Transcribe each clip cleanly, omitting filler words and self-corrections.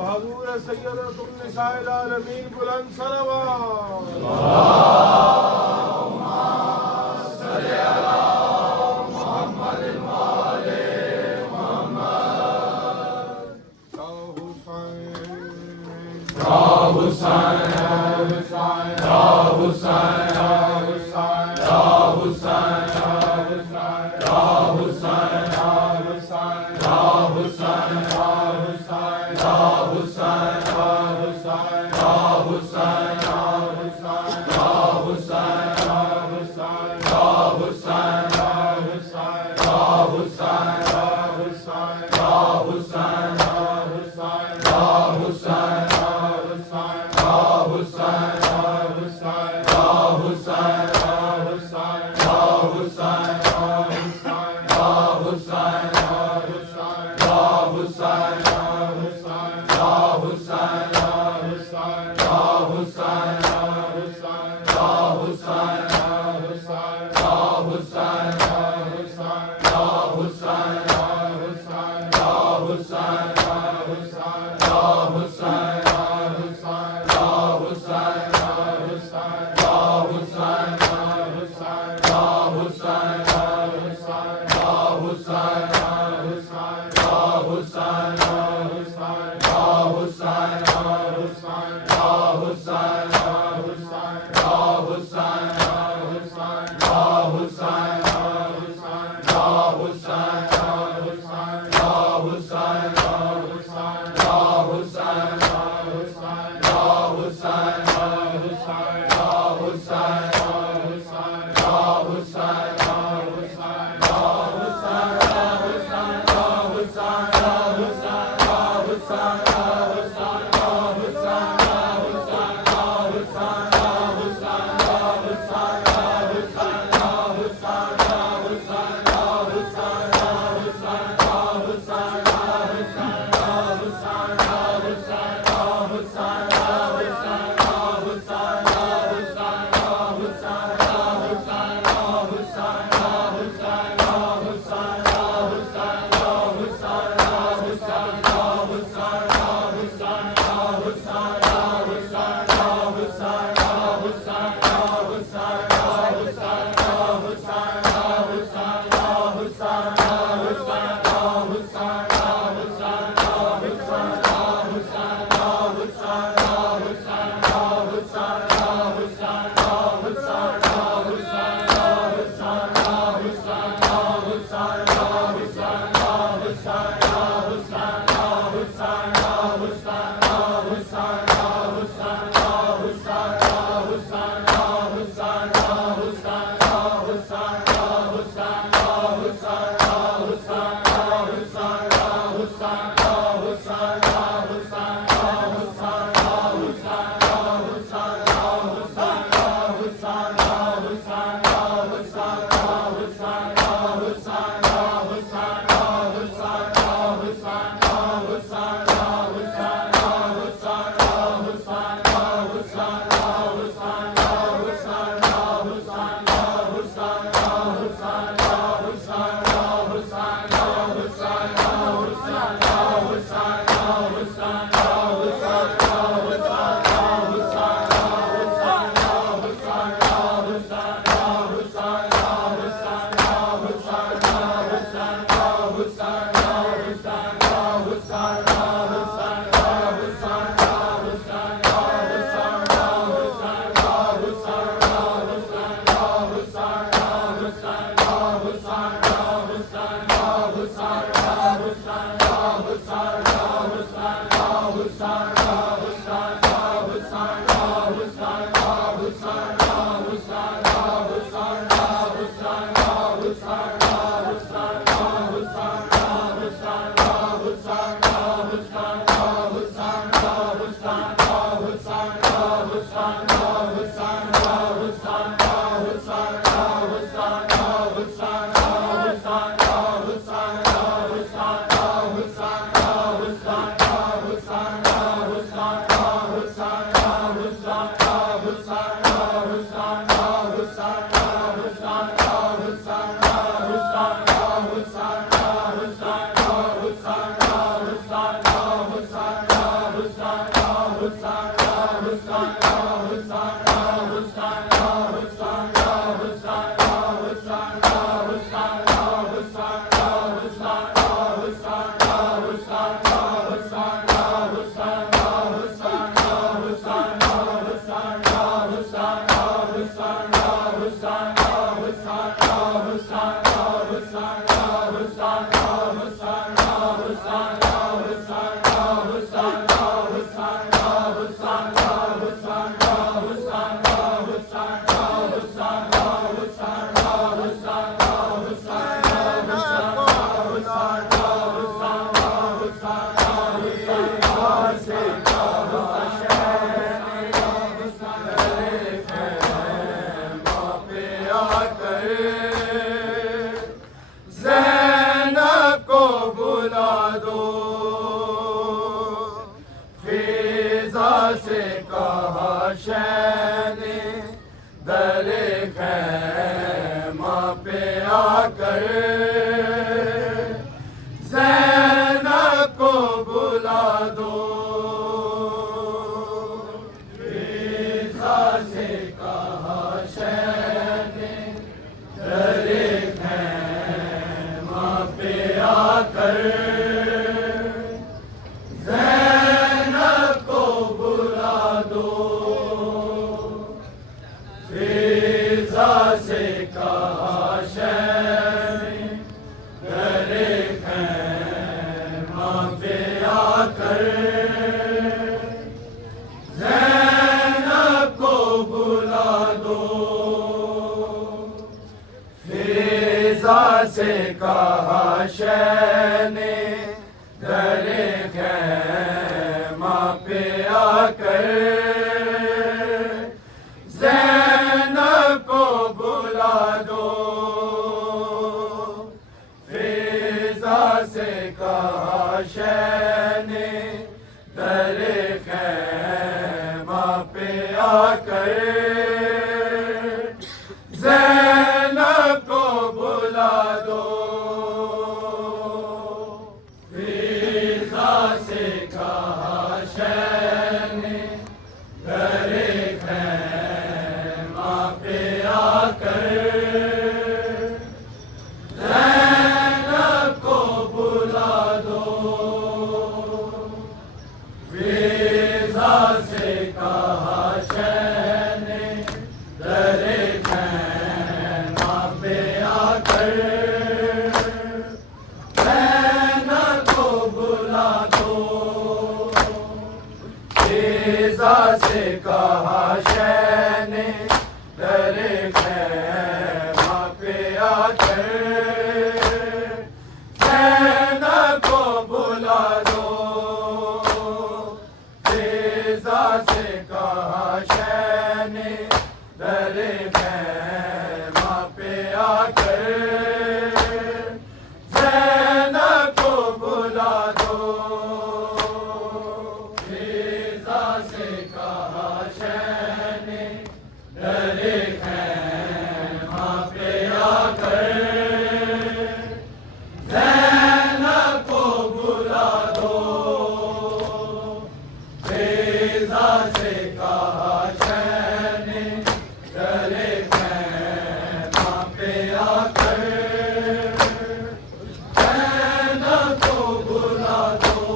बहादुर सैयदतुन निसाइल आलमीन बुलंद सलवात। से कहा शैने दरे खैमा पे आकर ज़ैनब को बुला दो। फिज़ा से कहा शैने दरे खैमा पे आकर ज़ैनब को बुला दो। फिज़ा से कहा शैने दरे खैमा पे आकर ज़ैनब को बुला दो। फिज़ा से कहा शैने दरे खैमा पे आकर ज़ैनब को बुला दो। फिज़ा से कहा शैने दरे खैमा पे आकर ज़ैनब को बुला दो। फिज़ा से कहा शैने दरे खैमा पे आकर ज़ैनब को बुला दो। फिज़ा से कहा शैने दरे खैमा पे आकर ज़ैनब को बुला दो। फिज़ा से कहा शैने दरे खैमा पे आकर ज़ैनब को बुला दो। फिज़ा से कहा शैने दरे खैमा पे आकर ज़ैनब को बुला दो। फिज़ा से कहा शैने दरे खैमा पे आकर ज़ैनब को बुला दो। फिज़ा से कहा शैने दरे खैमा पे आकर ज़ैनब को बुला दो। फिज़ा से कहा शैने दरे खैमा पे आकर ज़ैनब को बुला दो।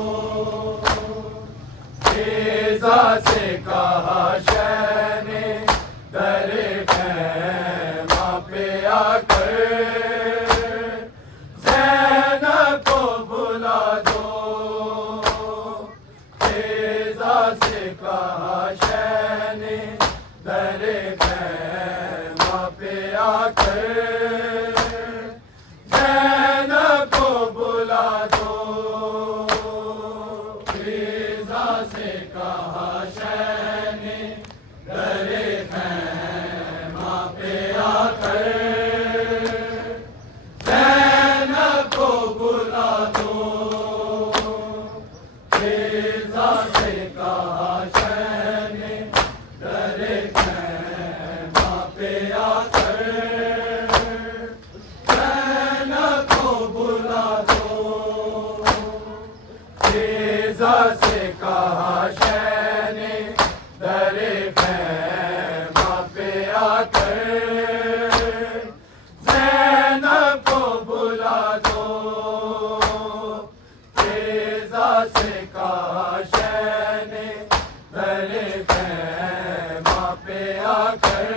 फिज़ा से कहा शैने दरे खैमा पे आकर ज़ैनब को बुला दो। फिज़ा से कहा शैने दरे खैमा पे आकर ज़ैनब को बुला दो। फिज़ा से कहा शैने दरे खैमा पे आकर ज़ैनब को बुला दो। फिज़ा से कहा शैने दरे खैमा पे आकर ज़ैनब को बुला दो। फिज़ा से कहा शैने दरे खैमा पे आकर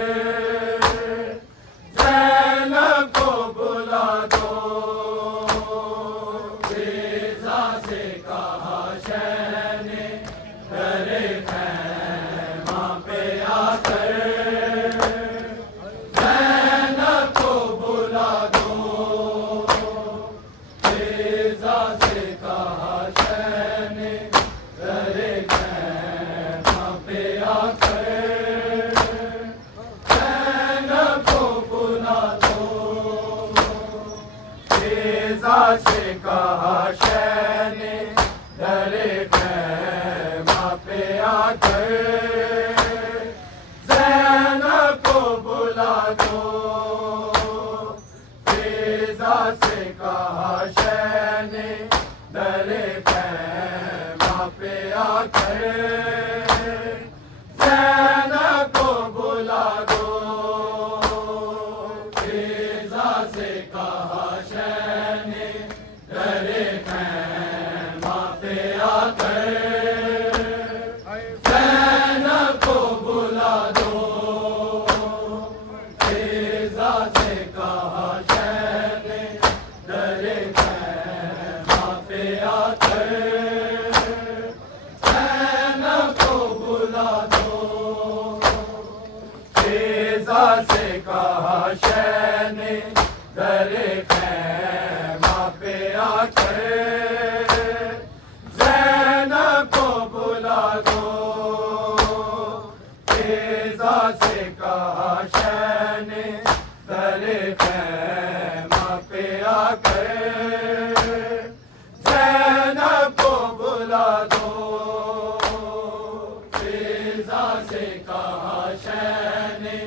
ज़ैनब को बुला दो। फिज़ा से कहा शैने दरे खैमा पे आकर ज़ैनब को बुला दो। फिज़ा से कहा शैने दरे खैमा पे आकर ज़ैनब को बुला दो। फिज़ा से कहा शैने दरे खैमा पे आकर पे आकर ज़ैनब को बुला दो। फिज़ा से कहा शह ने दरे खैमा पे आकर ज़ैनब को बुला दो। फिज़ा से कहा शह ने दरे खैमा पे आकर ज़ैनब को बुला दो। फिज़ा से कहा शह ने दरे खैमा पे आकर ज़ैनब को बुला दो। फिज़ा से कहा शह ने दरे खैमा पे आकर ज़ैनब को बुला दो। फिज़ा से कहा शह ने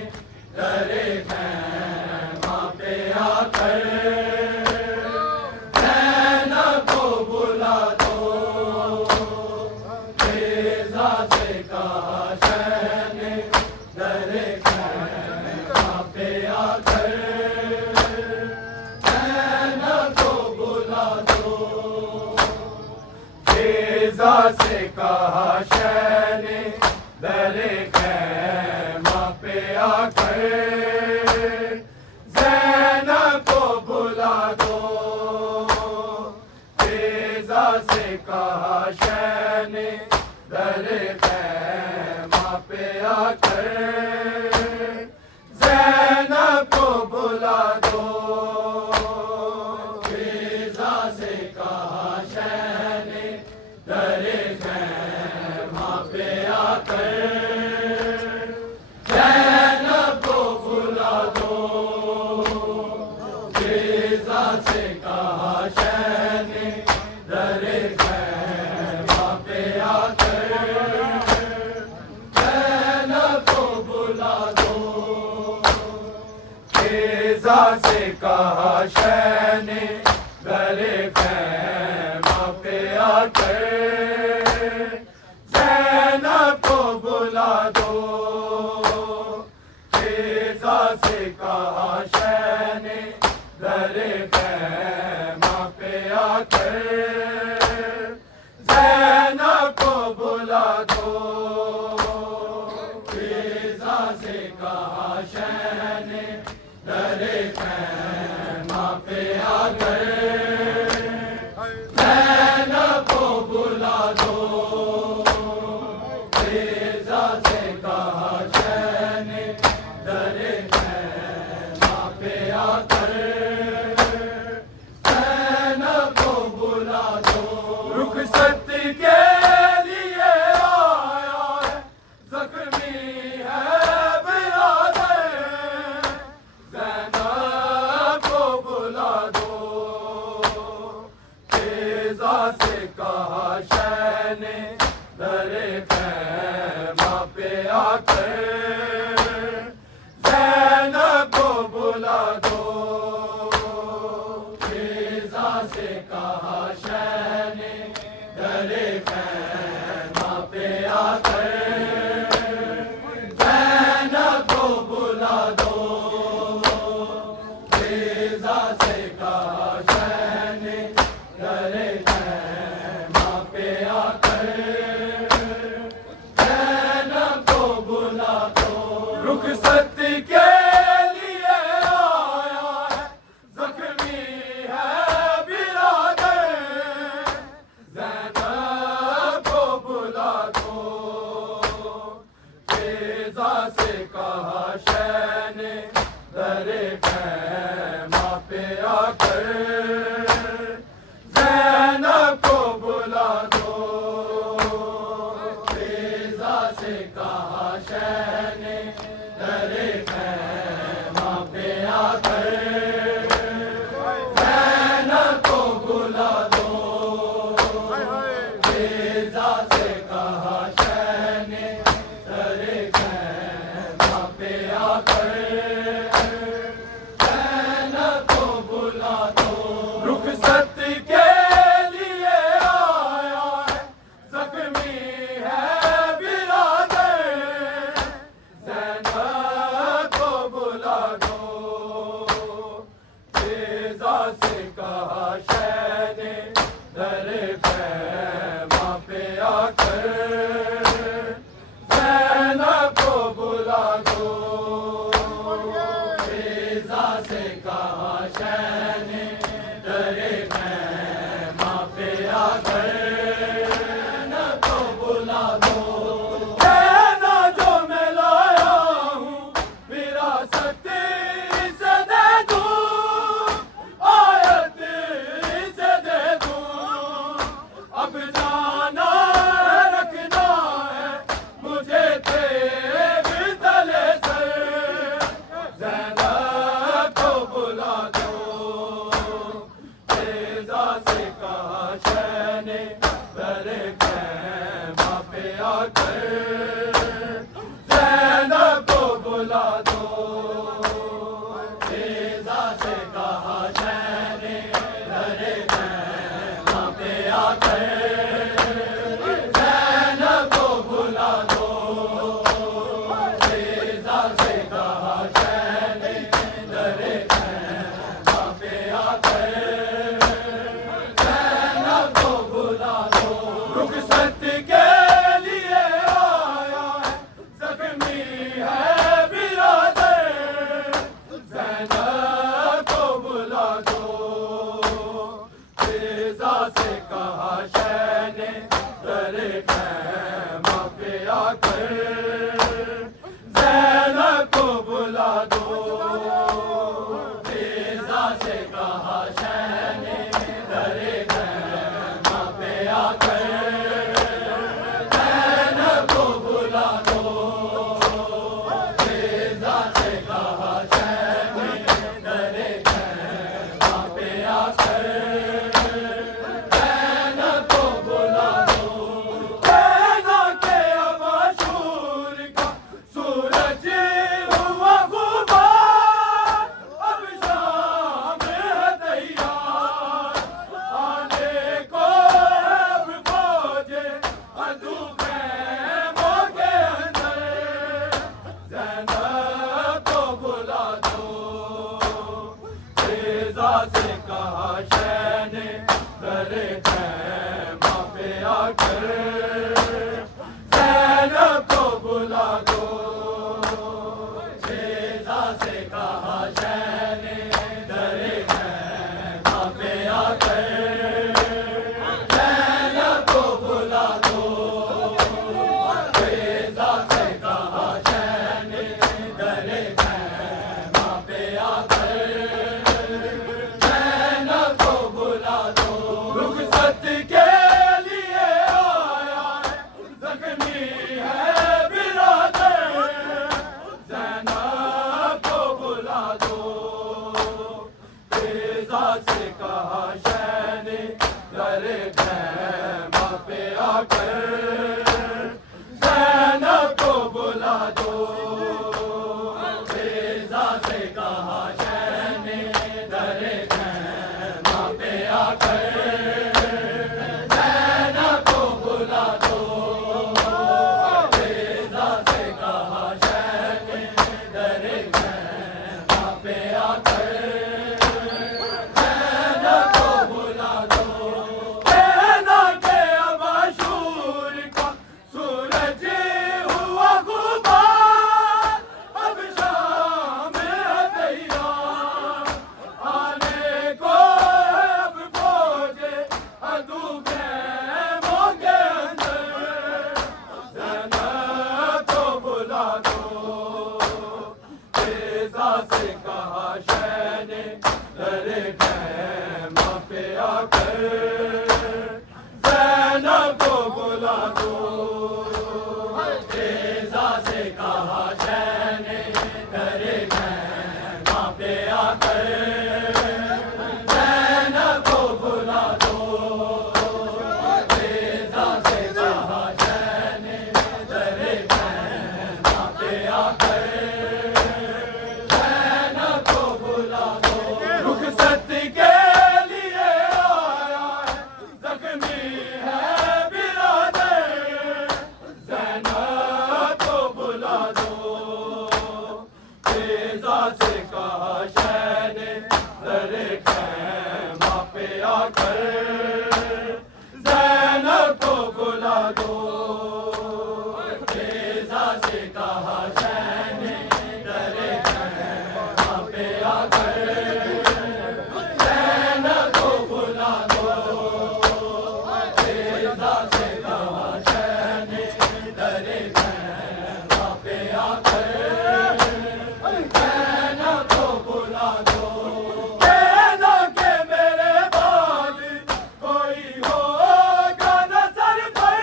दरे खैमा पे आकर ज़ैनब को बुला दो। फिज़ा से कहा शह ने दरे खैमा पे आकर ज़ैनब को बुला दो। फिज़ा से कहा शह ने दरे खैमा पे आकर ज़ैनब को बुला दो। फिज़ा से कहा शह ने दरे खैमा पे आकर ज़ैनब को बुला दो। फिज़ा से कहा शह ने दरे खैमा पे आकर ज़ैनब को बुला दो। फिज़ा से कहा शह ने दरे खैमा पे आकर ज़ैनब को बुला दो। फिज़ा से कहा शह ने दरे खैमा पे आकर ज़ैनब को बुला दो। फिज़ा से कहा शह ने दरे खैमा पे आकर ज़ैनब को बुला दो। फिज़ा से कहा शह ने दरे खैमा पे आकर ज़ैनब को बुला दो। फिज़ा से कहा शह ने दरे खैमा पे आकर ज़ैनब को बुला दो। रुखसत के लिए आया है ज़ख्मी है बिरादर ज़ैनब को बुला दो। फिज़ा से कहा शह ने दरे खैमा पे आकर ज़ैनब को बुला दो। फिज़ा से कहा शह ने दरे खैमा पे आकर ज़ैनब को बुला दो। फिज़ा से कहा शह ने दरे खैमा पे आकर ज़ैनब को बुला दो। रुखसत के लिए आया है ज़ख्मी है बिरादर ज़ैनब को बुला दो। फिज़ा से कहा शह ने दरे खैमा पे आकर ज़ैनब को बुला दो। खैमा पे आकर ज़ैनब को बुला दो। फिज़ा से कहा शहने दरे खैमा पे आकर ज़ैनब को बुला दो। फिज़ा से कहा शहने दरे खैमा पे आकर ज़ैनब को बुला दो। रुखसत के लिए आया है, ज़ख्मी है बिरादर, ज़ैनब को बुला दो। फिज़ा से कहा शहने दरे खैमा पे आकर ज़ैनब को बुला दो। फिज़ा से कहा शहने दरे खैमा पे आकर ज़ैनब को बुला दो। फिज़ा से कहा शहने दरे खैमा पे आकर ज़ैनब को बुला दो। कहना के अब अशूर का सूरज हुआ गुबार, अब शाम है तैयार, आने को अब फौजे अदू खैमों के अंदर, ज़ैनब को बुला दो। फिज़ा से कहा शहने दरे खैमा पे आकर ज़ैनब को बुला दो। फिज़ा से कहा शहने दरे खैमा पे आकर ज़ैनब को बुला दो। फिज़ा से कहा शहने दरे खैमा पे आकर ज़ैनब को बुला दो। रुखसत के लिए आया है, ज़ख्मी है बिरादर, ज़ैनब को बुला दो। फिज़ा से कहा शहने दरे खैमा पे आकर ज़ैनब को बुला दो। फिज़ा से कहा शहने दरे खैमा पे आकर ज़ैनब को बुला दो। फिज़ा से कहा शहने दरे खैमा पे आकर ज़ैनब को बुला दो। कहना के अब अशूर का सूरज हुआ गुबार, अब शाम है तैयार, आने को अब फौजे अदू खैमों के अंदर, ज़ैनब को बुला दो। फिज़ा से कहा शहने दरे खैमा पे आकर ज़ैनब को बुला दो। फिज़ा से कहा शहने दरे खैमा पे आकर ज़ैनब को बुला दो। फिज़ा से कहा शहने दरे खैमा पे आकर ज़ैनब को बुला दो। रुखसत के लिए आया है, ज़ख्मी है बिरादर, ज़ैनब को बुला दो। फिज़ा से कहा शहने दरे खैमा पे आकर ज़ैनब को बुला दो। फिज़ा से कहा शहने दरे खैमा पे आकर ज़ैनब को बुला दो। फिज़ा से कहा शहने दरे खैमा पे आकर ज़ैनब को बुला दो। कहना के मेरे बाद कोई होगा न सर पर,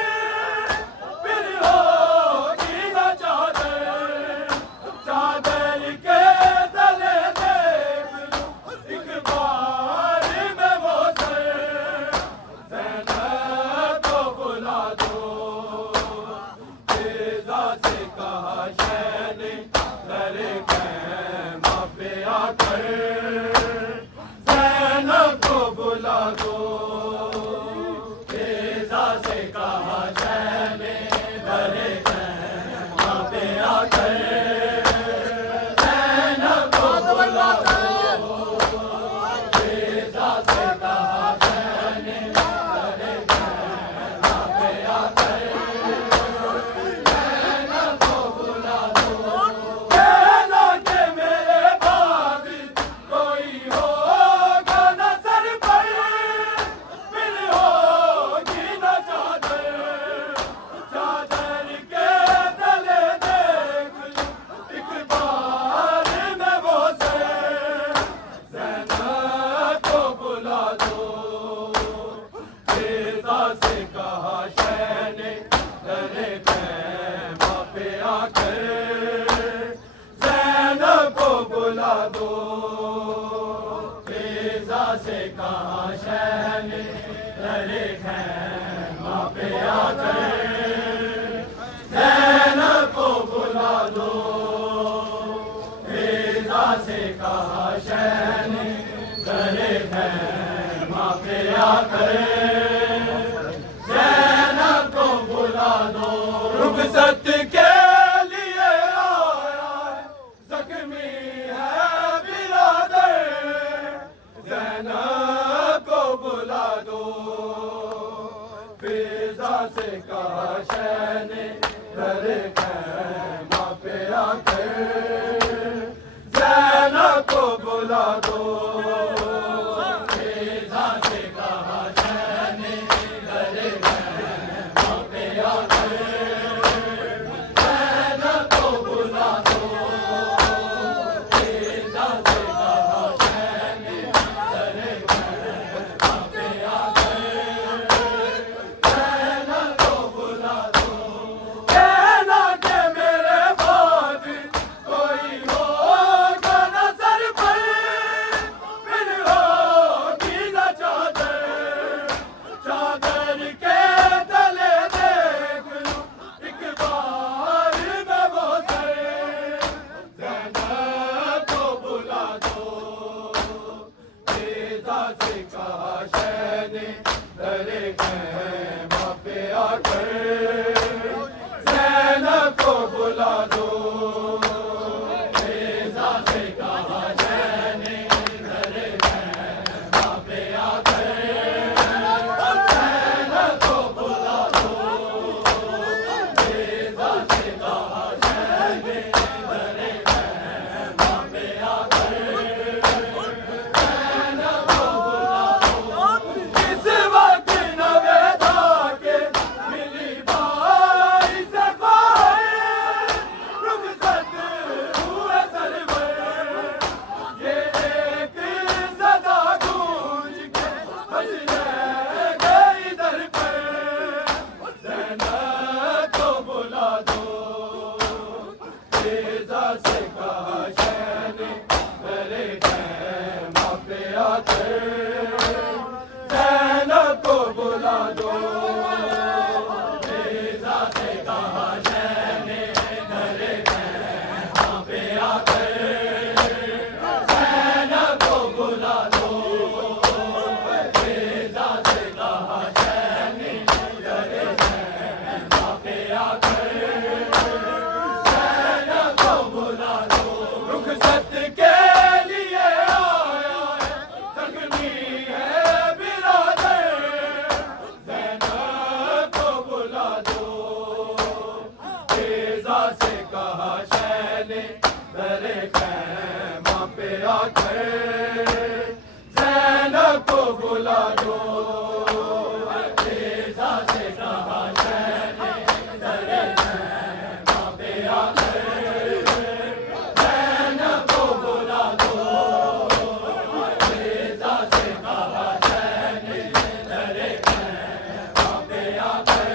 दो। फिजा से कहा शह ने दरे खैमा पे आकर ज़ैनब को बुला दो। फिजा से कहा शह ने दरे खैमा पे आकर ज़ैनब को बुला दो। फिजा से कहा शह ने दरे खैमा पे आकर ज़ैनब को बुला दो। कहना कि मेरे बाद कोई होगा न सर पर, फिर होगी न चादर। चादर के तले देख एक बार मैं वो सर। ज़ैनब को बुला दो। फिजा से कहा शह ने दरे खैमा पे आकर ज़ैनब को बुला दो। फिजा से कहा शह ने दरे खैमा पे आकर ज़ैनब को बुला दो। फिजा से कहा शह ने दरे खैमा पे आकर ज़ैनब को बुला दो। रुखसत के लिए आया है, ज़ख्मी है बिरादर। ज़ैनब को बुला दो। फिजा से कहा शह ने दरे खैमा पे आकर ज़ैनब को बुला दो। फिजा से कहा शह ने दरे खैमा पे आकर ज़ैनब को बुला दो। फिजा से कहा शह ने दरे खैमा पे आकर ज़ैनब को बुला दो। कहना कि मेरे बाद कोई होगा न सर पर, फिर होगी न चादर। चादर के तले देख लूं एक बार मैं वो सर। ज़ैनब को बुला दो। फिजा से कहा शह ने दरे खैमा पे आकर ज़ैनब को बुला दो। फिजा से कहा शह ने दरे खैमा पे आकर ज़ैनब को बुला दो। फिजा से कहा शह ने दरे खैमा पे आकर ज़ैनब को बुला दो। इस वक्त नवेदा के मिली भाई से बाहर, रुखसत हुए सरवर। ये एक सदा गूंज के बस रह गई दर पर। ज़ैनब को बुला दो। फिजा से कहा शह ने दरे खैमा पे आकर ज़ैनब को बुला दो। फिजा से कहा शह ने दरे खैमा पे आकर ज़ैनब को बुला दो। फिजा से कहा शह ने दरे खैमा पे आकर ज़ैनब को बुला दो। रुखसत के लिए आया है, ज़ख्मी है बिरादर। ज़ैनब को बुला दो। फिजा से कहा शह ने दरे खैमा पे आकर ज़ैनब को बुला दो। फिजा से कहा शह ने दरे खैमा पे आकर ज़ैनब को बुला दो। फिजा से कहा शह ने दरे खैमा पे आकर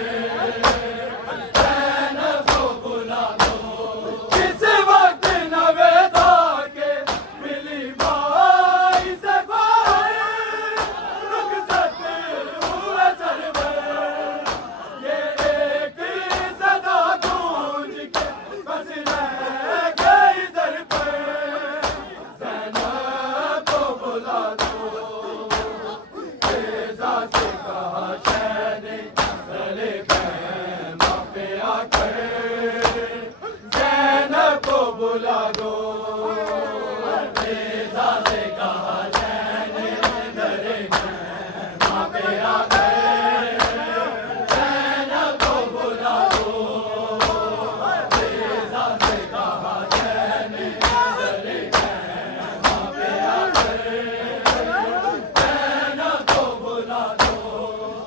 ज़ैनब को बुला दो। किस वक्त नवेदा के मिली भाई से बाहर, रुखसत बुला दो। फिजा से कहा चैन दरे खैमा पे आकर चैन को बुला दो। फिजा से कहा चैन दरे खैमा पे आकर चैन को बुला दो।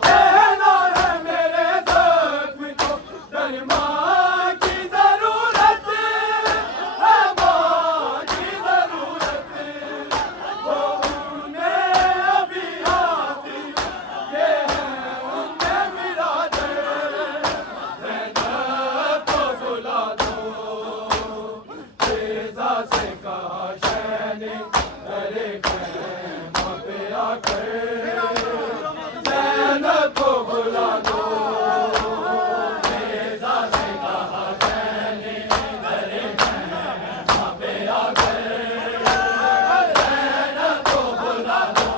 कहना है मेरे ज़ख्म को दरमां की ज़रूरत है, मां की ज़रूरत। वो उन्हें अभी आती ये है उन्हें मिरादर। ज़ैनब को बुला दो। फिजा से कहा शैने दरे खैमा पे आकर ज़ैनब को बुला दो। फिजा से कहा शैने दरे खैमा पे आकर ज़ैनब को बुला दो।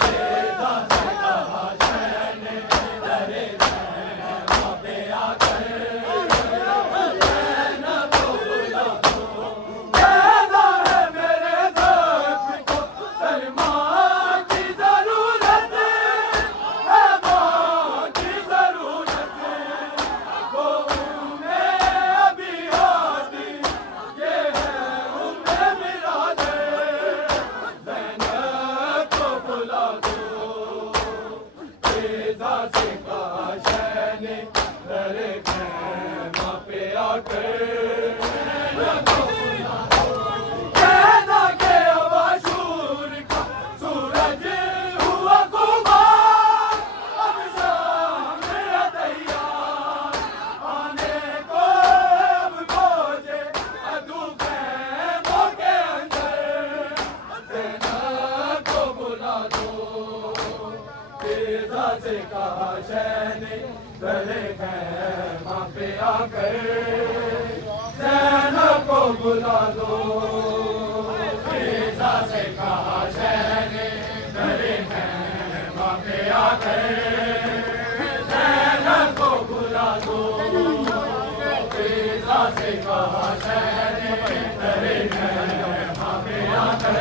फिजा से कहा शैने दरे खैमा पे आकर ज़ैनब को बुला दो। कहना है मेरे ज़ख्म को दरमां की ज़रूरत है, मां की ज़रूरत। वो उन्हें अभी आती ये है उन्हें मिरादर। ज़ैनब को बुला दो। फिजा से कहा शैने दरे खैमा पे आकर ज़ैनब को बुला दो। कहना के अवाशूर का सूरज हुआ खुमार, अब शाम है तैयार आने को। अब खोजे अदू खैमों के अंदर। ज़ैनब को बुला दो। फिजा से कहा शैने दरे खैमा पे आकर ज़ैनब को बुला दो। फिजा से कहा शैने दरे खैमा पे आकर ज़ैनब को बुला दो। फिजा से कहा शैने दरे खैमा पे आकर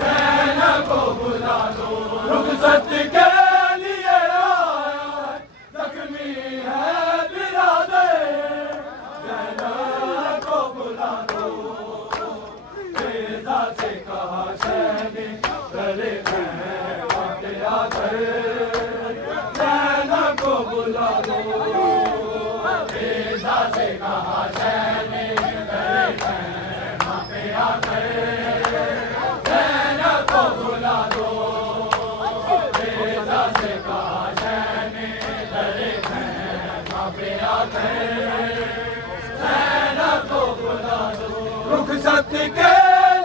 ज़ैनब को बुला दो। रुखसत के लिए आया है, ज़ख्मी है बिरादर। ज़ैनब को बुला दो। फिजा से कहा शैने दरे खैमा पे आकर ज़ैनब को बुला दो। फिजा से कहा शैने दरे खैमा पे आकर ज़ैनब को बुला दो। फिजा से कहा शैने दरे खैमा पे आकर ज़ैनब को बुला दो। रुखसत के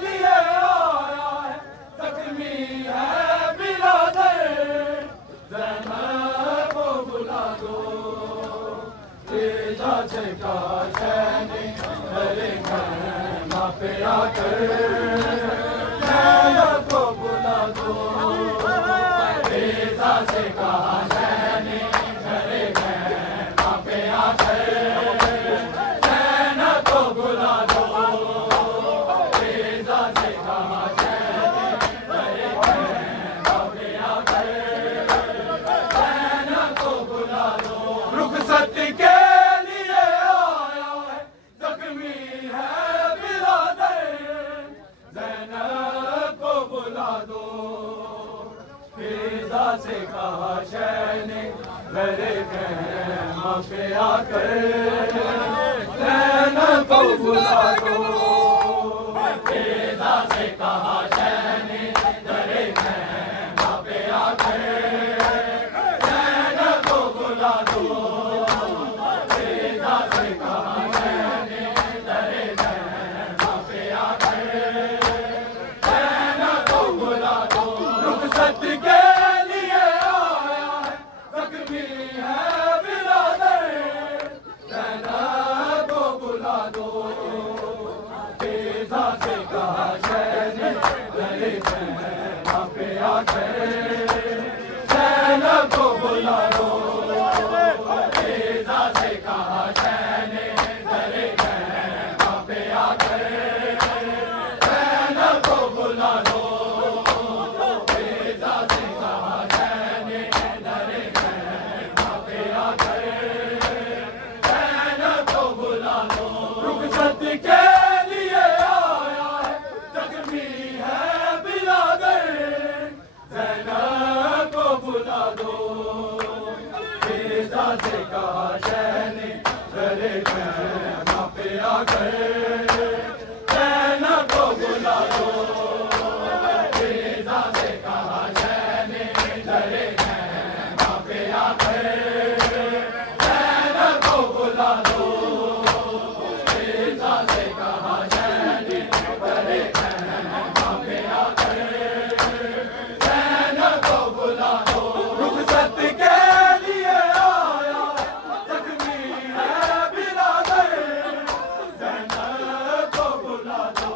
लिए आया है, ज़ख्मी है बिरादर। ज़ैनब को बुला दो। फिजा से कहा शैने दरे खैमा पे आकर ज़ैनब को बुला दो। फिजा से कहा शैने दरे खैमा पे आकर ज़ैनब को बुला दो। फिजा से कहा शैने दरे खैमा पे आकर ज़ैनब को बुला दो। रुखसत के लिए आया है, ज़ख्मी है बिरादर। ज़ैनब को बुला दो। फिजा से कहा शैने दरे खैमा पे आकर ज़ैनब को बुला दो। फिजा से कहा शैने दरे खैमा पे आकर ज़ैनब को बुला दो। फिजा से कहा शैने दरे खैमा पे आकर ज़ैनब को बुला दो। रुखसत के लिए आया है, ज़ख्मी है बिरादर। ज़ैनब को बुला दो। फिजा से कहा शैने दरे खैमा पे आकर ज़ैनब को बुला दो। फिजा से कहा शैने दरे खैमा तेजा से कहा शह ने तेरे खैमा पे आकर ज़ैनब को बुला दो। तेजा से कहा शह ने तेरे खैमा पे आकर ज़ैनब को बुला दो। तेजा से कहा शह ने तेरे खैमा पे आकर ज़ैनब को बुला दो। रुखसत के लिए आया जख्मी है बिरादर ज़ैनब को बुला दो।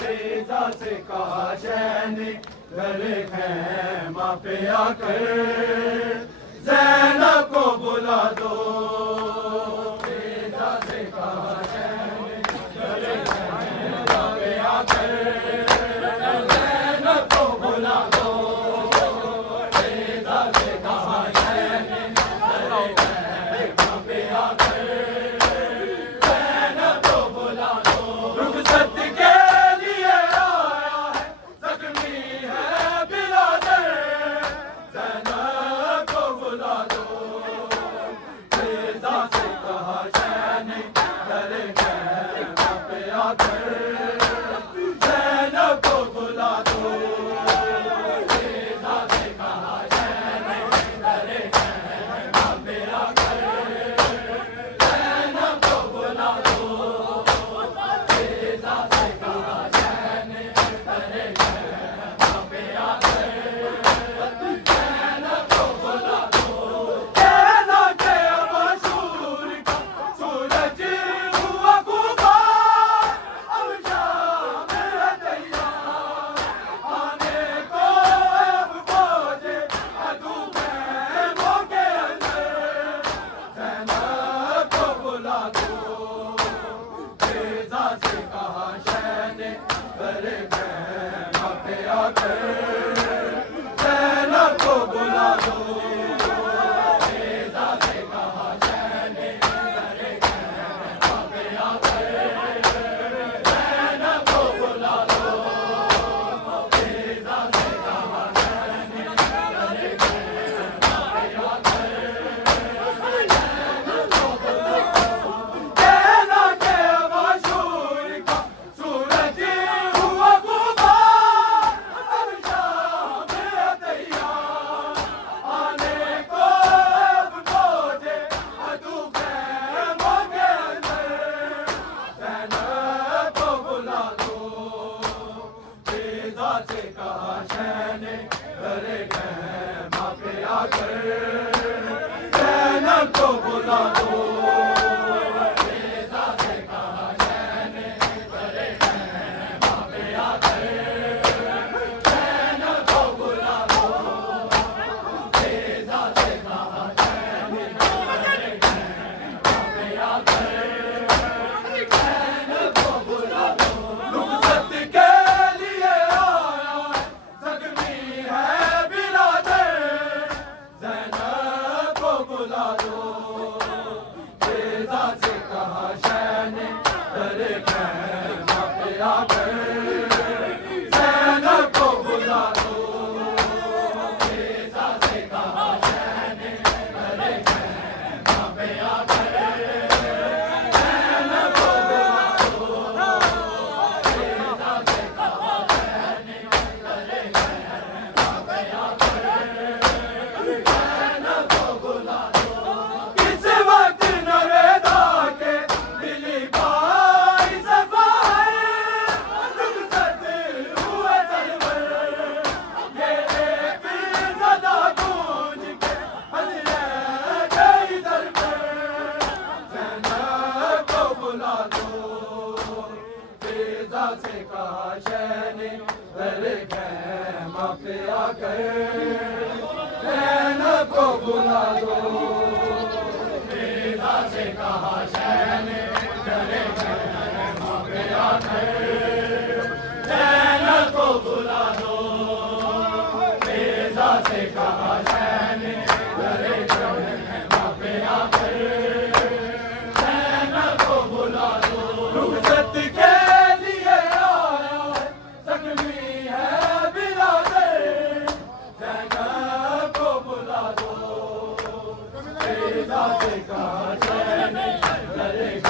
तेजा से कहा शह ने तेरे खैमा पे आकर ज़ैनब को बुला दो। तेजा से कहा शह ने तेरे खैमा पे आकर ज़ैनब को बुला दो। तेजा से कहा शह ने तेरे खैमा पे आकर ज़ैनब को बुला दो। रुखसत के लिए आया है जख्मी है बिरादर ज़ैनब को बुला दो। तेजा से कहा शह ने तेरे खैमा पे आकर ज़ैनब को बुला दो। तेजा से कहा शह ने तेरे खैमा पे आकर ज़ैनब को बुला दो। तेजा से कहा शह ने तेरे खैमा पे आकर ज़ैनब को बुला दो। कहना के मशहूर का सूरज हुआ गुबार अब शाम है तैयार आने को अब फौजे अदू खैमों के अंदर ज़ैनब को बुला दो। तेजा से कहा शह ने तेरे खैमा पे आकर ज़ैनब को बुला दो। तेजा से कहा शह ने तेरे खैमा पे आकर ज़ैनब को बुला दो। तेजा से कहा शह ने तेरे खैमा पे आकर ज़ैनब को बुला दो। कहना के मशहूर का सूरज हुआ गुबार अब शाम है तैयार आने को अब फौजे अदू खैमों के अंदर ज़ैनब को बुला दो। तेजा से कहा शह ने तेरे खैमा पे आकर ज़ैनब को बुला दो। तेजा से कहा शह ने तेरे खैमा पे आकर ज़ैनब को बुला दो। तेजा से कहा शह ने तेरे खैमा पे आकर ज़ैनब को बुला दो। रुखसत के लिए आया है जख्मी है बिरादर ज़ैनब को बुला दो। तेजा से कहा शह ने तेरे खैमा पे आकर ज़ैनब को बुला दो। तेजा से कहा शह ने तेरे खैमा पे आकर ज़ैनब को बुला दो। तेजा से कहा शह ने तेरे खैमा पे आकर ज़ैनब को बुला दो। किस वक्त नवेदा के दिली भाई सफा है रुखसत हुए सरवर ये एक सदा गूंज के हंसिए गई दर पर ज़ैनब को बुला दो। तेजा से कहा शह ने तेरे खैमा पे आकर ज़ैनब को बुला दो। तेजा से कहा शह ने तेरे खैमा पे आकर ज़ैनब को बुला दो। तेजा से कहा शह ने तेरे खैमा पे आकर ज़ैनब को बुला दो। रुखसत के लिए आया है जख्मी है बिरादर ज़ैनब को बुला दो। तेरी जात का चैन करे